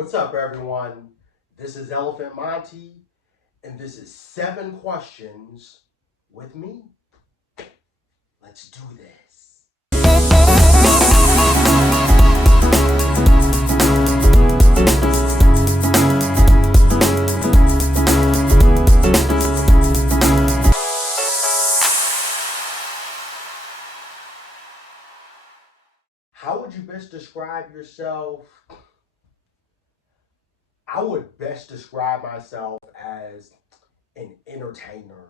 What's up, everyone? This is EleFantMonty, and this is 7 questions with me. Let's do this. How would you best describe yourself? I would best describe myself as an entertainer.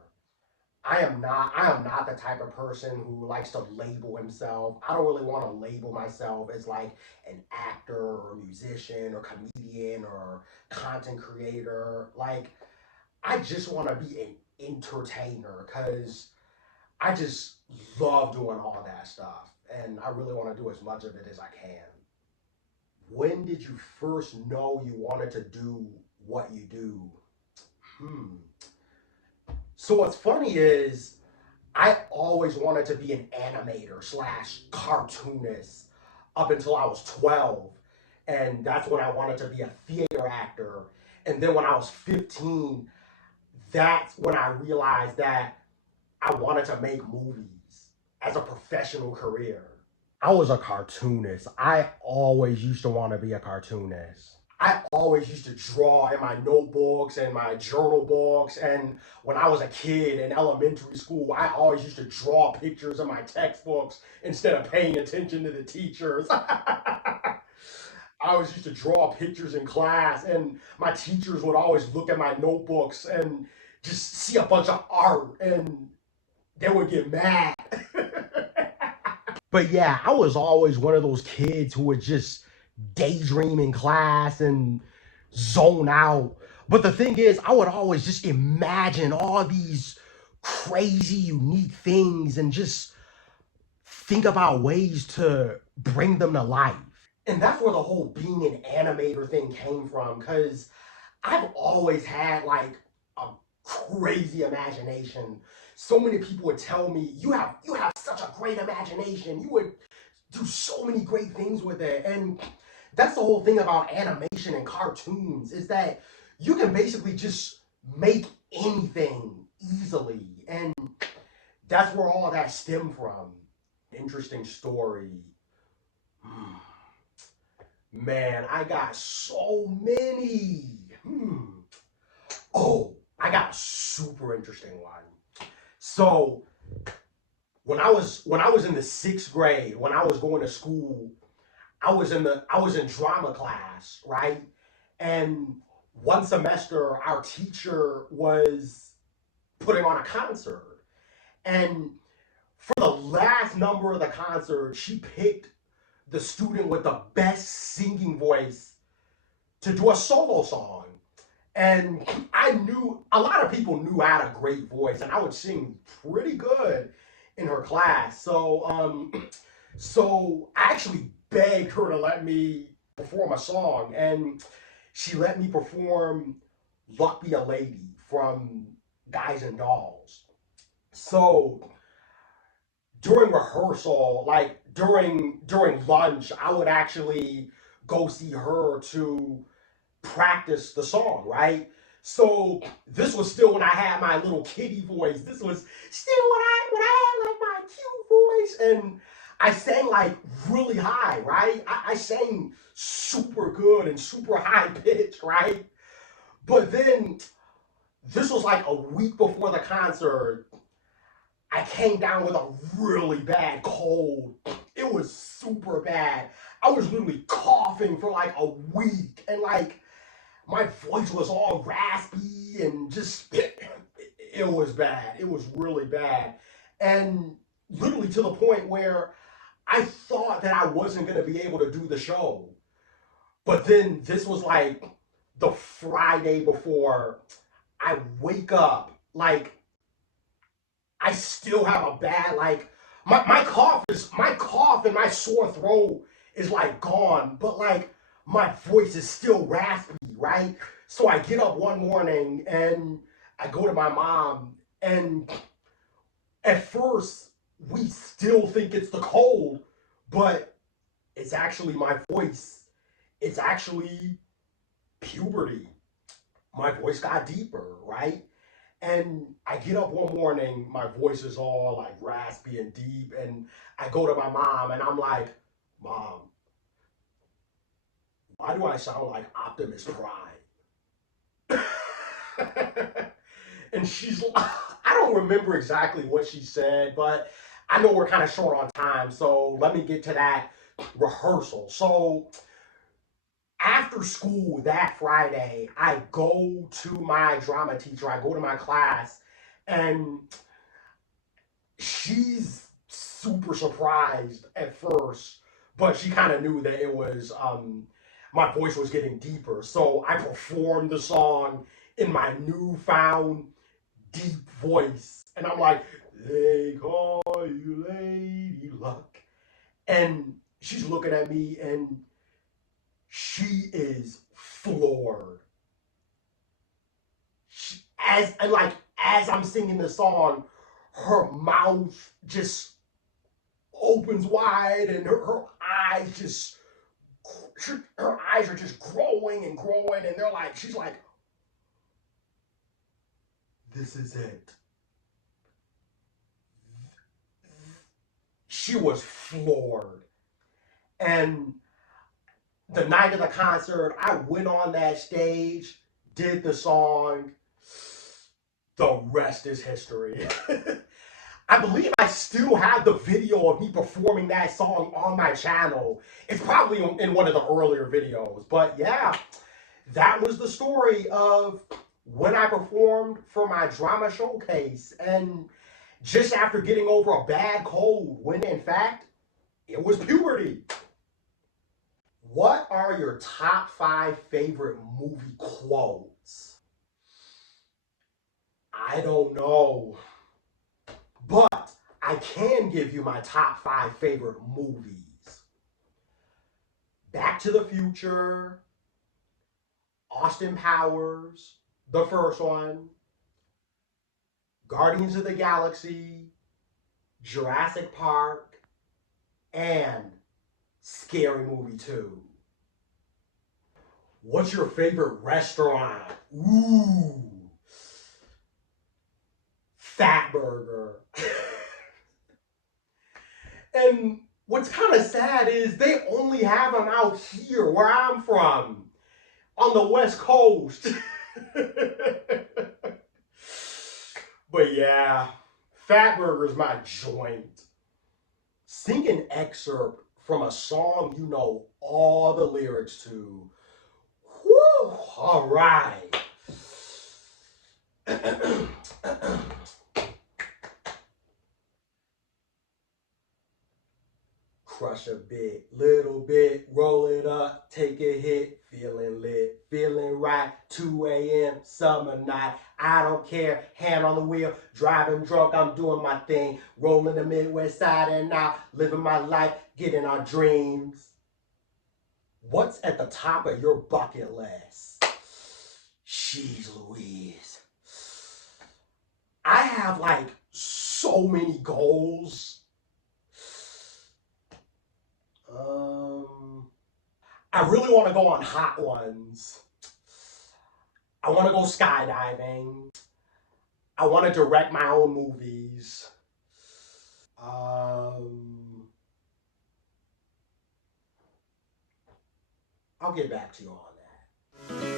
I am not the type of person who likes to label himself. I don't really want to label myself as like an actor or musician or comedian or content creator. Like I just want to be an entertainer cuz I just love doing all that stuff and I really want to do as much of it as I can. When did you first know you wanted to do what you do? Hmm. So what's funny is I always wanted to be an animator slash cartoonist up until I was 12. And that's when I wanted to be a theater actor. And then when I was 15, that's when I realized that I wanted to make movies as a professional career. I was a cartoonist. I always used to want to be a cartoonist. I always used to draw in my notebooks and my journal books. And when I was a kid in elementary school, I always used to draw pictures in my textbooks instead of paying attention to the teachers. I always used to draw pictures in class, and my teachers would always look at my notebooks and just see a bunch of art, and they would get mad. But yeah, I was always one of those kids who would just daydream in class and zone out. But the thing is, I would always just imagine all these crazy, unique things and just think about ways to bring them to life. And that's where the whole being an animator thing came from, because I've always had like a crazy imagination. So many people would tell me, you have such a great imagination. You would do so many great things with it. And that's the whole thing about animation and cartoons is that you can basically just make anything easily. And that's where all that stemmed from. Interesting story. Man, I got so many. Oh, I got a super interesting one. So when I was in the 6th grade, when I was going to school, I was in drama class, right? And one semester our teacher was putting on a concert. And for the last number of the concert, she picked the student with the best singing voice to do a solo song. And I knew a lot of people knew I had a great voice, and I would sing pretty good in her class. So I actually begged her to let me perform a song, and she let me perform "Luck Be a Lady" from Guys and Dolls. So during rehearsal, like during lunch, I would actually go see her to practice the song, right? So this was still when I had my little kitty voice. This was still when I had like my cute voice, and I sang like really high, right? I sang super good and super high pitch, right? But then this was like a week before the concert. I came down with a really bad cold. It was super bad. I was literally coughing for like a week, and like my voice was all raspy and just it was bad. It was really bad. And literally to the point where I thought that I wasn't going to be able to do the show. But then this was like the Friday before. I wake up like I still have a bad like my cough and my sore throat is like gone, but like my voice is still raspy, right? So I get up one morning and I go to my mom, and at first we still think it's the cold, but it's actually my voice. It's actually puberty. My voice got deeper, right? And I get up one morning, my voice is all like raspy and deep, and I go to my mom and I'm like, Mom, why do I sound like Optimus Prime? And she's, I don't remember exactly what she said, but I know we're kind of short on time, so let me get to that rehearsal. So after school that Friday, I go to my drama teacher, I go to my class, and she's super surprised at first, but she kind of knew that it was my voice was getting deeper. So I performed the song in my newfound deep voice, and I'm like, "They call you Lady Luck," and she's looking at me, and she is floored. As I'm singing the song, her mouth just opens wide, and her eyes just her eyes are just growing and growing, and she's like, "This is it." She was floored, and the night of the concert, I went on that stage, did the song. The rest is history. I believe I still have the video of me performing that song on my channel. It's probably in one of the earlier videos. But yeah, that was the story of when I performed for my drama showcase. And just after getting over a bad cold, when in fact, it was puberty. What are your top 5 favorite movie quotes? I don't know. But I can give you my top 5 favorite movies. Back to the Future, Austin Powers, the first one, Guardians of the Galaxy, Jurassic Park, and Scary Movie 2. What's your favorite restaurant? Ooh, Fat Burger. And what's kind of sad is they only have them out here where I'm from, on the West Coast. But yeah, Fat Burger's my joint. Sing an excerpt from a song you know all the lyrics to. Whew, all right. Crush a bit, little bit, roll it up, take a hit, feeling lit, feeling right, 2 a.m., summer night, I don't care, hand on the wheel, driving drunk, I'm doing my thing, rolling the Midwest side and out, living my life, getting our dreams. What's at the top of your bucket list? Jeez Louise. I have so many goals. I really want to go on hot ones. I want to go skydiving. I want to direct my own movies. I'll get back to you on that.